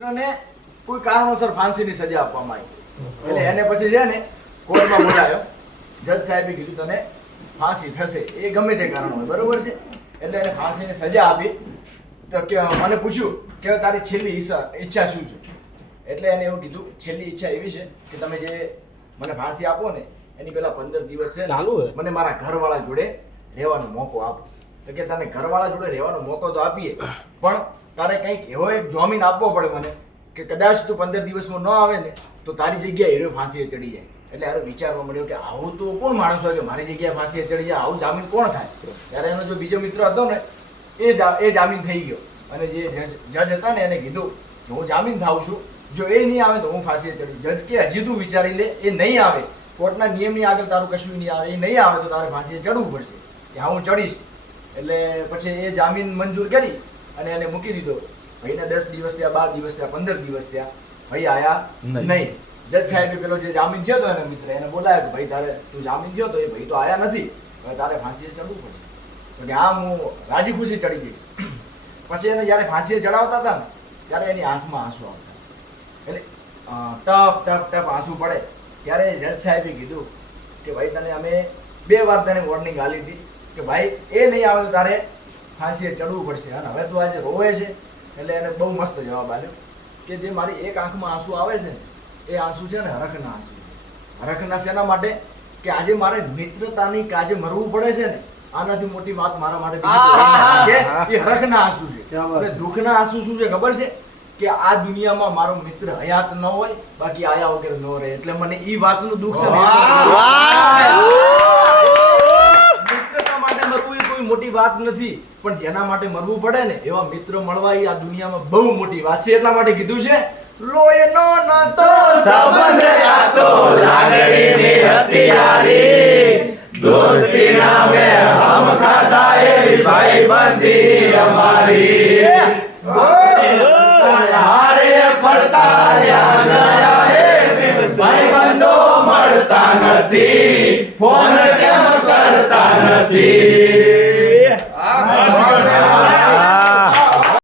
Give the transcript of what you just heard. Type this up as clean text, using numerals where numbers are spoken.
અને કોઈ કારણોસર ફાંસીની સજા આપવામાં આવી એટલે એને પછી છે ને કોર્ટમાં બોલાયો જજ સાહેબે કીધું તને ફાંસી થશે એ ગમે તે કારણ હોય બરોબર છે એટલે એને ફાંસીની સજા આપી તો કે મને પૂછ્યું કે તારી છેલ્લી ઈચ્છા શું છે એટલે એને એવું કીધું છેલ્લી ઈચ્છા એવી છે કે તમે જે મને ફાંસી આપો ને એની પહેલા 15 દિવસ છે મને મારા ઘરવાળા જોડે રહેવાનો મોકો આપો તો કે તને ઘરવાળા જોડે રહેવાનો મોકો તો આપીએ પણ તારે કંઈક એવો એક જામીન આપવો પડે મને કે કદાચ તું 15 દિવસમાં ન આવે ને તો તારી જગ્યાએ એનો ફાંસીએ ચડી જાય એટલે હારો વિચારવા મળ્યો કે આવું તો કોણ માણસ હોય કે મારી જગ્યાએ ફાંસીએ ચડી જાય આવું જામીન કોણ થાય ત્યારે એનો જો બીજો મિત્ર હતો ને એ જામીન થઈ ગયો અને જે જજ હતા ને એને કીધું કે હું જામીન થાઉં છું જો એ નહીં આવે તો હું ફાંસીએ ચડી જજ કે હજી તું વિચારી લે એ નહીં આવે કોર્ટના નિયમની આગળ તારું કશું નહીં આવે એ નહીં આવે તો તારે ફાંસીએ ચડવું પડશે કે હા હું ચડીશ એટલે પછી એ જામીન મંજૂર કરી અને એને મૂકી દીધો ભાઈને 10 દિવસ થયા 12 દિવસ થયા 15 દિવસ થયા ભાઈ આયા નહીં જજ સાહેબે પેલો જે જામીન થયો હતો એના મિત્ર એને બોલાયો કે ભાઈ તારે તું જામીન થયો તો એ ભાઈ તો આયા નથી હવે તારે ફાંસીએ ચડવું પડે તો કે હા હું રાજી ખુશી ચડી જઈશ પછી એને જ્યારે ફાંસીએ ચડાવતા હતા ને ત્યારે એની આંખમાં આંસુ આવતા એટલે ટપ ટપ ટપ આંસુ પડે ત્યારે જજ સાહેબે કીધું કે ભાઈ તને અમે 2 વાર તને વોર્નિંગ આપી હતી કે ભાઈ એ નહીં આવે તો તારે ફાંસીએ ચડવું પડશે અને હવે તું આજે રોવે છે એટલે એને બહુ મસ્ત જવાબ આપ્યો કે જે મારી એક આંખમાં આંસુ આવે છે ને એ આંસુ છે ને હરખના આંસુ છે હરખના શેના માટે કે આજે મારે મિત્રતાની કાજે મરવું પડે છે ને આનાથી મોટી વાત મારા માટે બીજી એ હરખના આંસુ છે અને દુઃખના આંસુ શું છે ખબર છે કે આ દુનિયામાં મારો મિત્ર હયાત ન હોય બાકી આયા વગર ન રહે એટલે મને ઈ વાતનું દુઃખ છે મિત્રતા માટે મરવું એ કોઈ મોટી વાત નથી પણ જેના માટે મરવું પડે ને એવા મિત્રો મળવા એ આ દુનિયામાં બહુ મોટી વાત છે એટલા માટે કીધું છે લોહીનો નાતો સંબંધ યાતો લાગણીની હથિયારી દોસ્તી નામે હમ ખાતા એવી ભાઈબંધી અમારી હારે પડતા ગયા એ દિવસ ભાઈબંધો મળતા નથી ફોન જેમ કરતા નથી